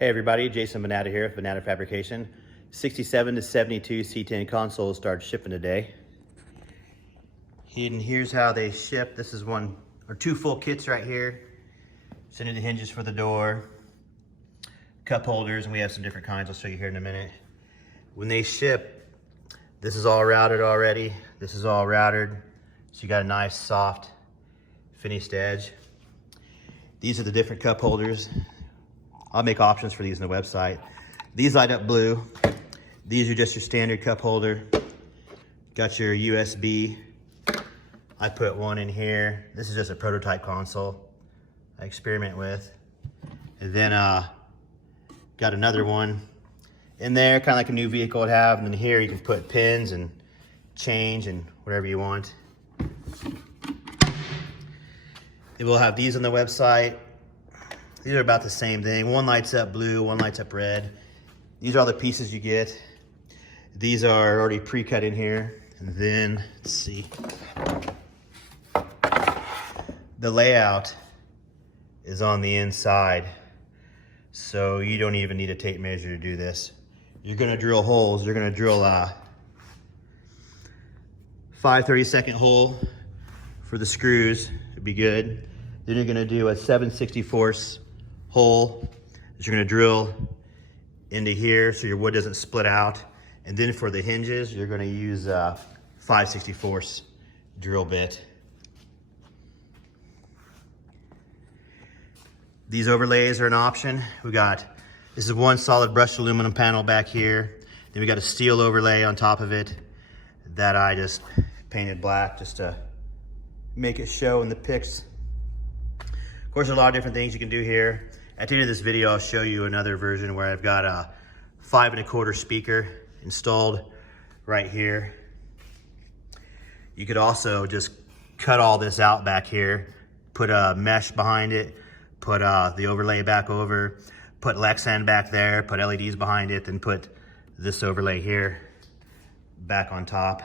Hey everybody, Jason Bonata here with Bonata Fabrication. 67 to 72 C10 consoles start shipping today. And here's how they ship. This is one or two full kits right here. Sending the hinges for the door, cup holders, and we have some different kinds. I'll show you here in a minute. When they ship, this is all routed already. This is all routed. So you got a nice soft finished edge. These are the different cup holders. I'll make options for these on the website. These light up blue. These are just your standard cup holder. Got your USB. I put one in here. This is just a prototype console I experiment with. And then got another one in there, kind of like a new vehicle would have. And then here you can put pins and change and whatever you want. It will have these on the website. These are about the same thing. One lights up blue, one lights up red. These are all the pieces you get. These are already pre-cut in here. And then, let's see. The layout is on the inside. So you don't even need a tape measure to do this. You're gonna drill holes. You're gonna drill a 5/32 hole for the screws. It'd be good. Then you're gonna do a 7/64 hole that you're gonna drill into here so your wood doesn't split out. And then for the hinges, you're gonna use a 5/64 drill bit. These overlays are an option. This is one solid brushed aluminum panel back here. Then we got a steel overlay on top of it that I just painted black just to make it show in the pics. Of course, there's a lot of different things you can do here. At the end of this video, I'll show you another version where I've got a 5 1/4 speaker installed right here. You could also just cut all this out back here, put a mesh behind it, put the overlay back over, put Lexan back there, put LEDs behind it, then put this overlay here back on top.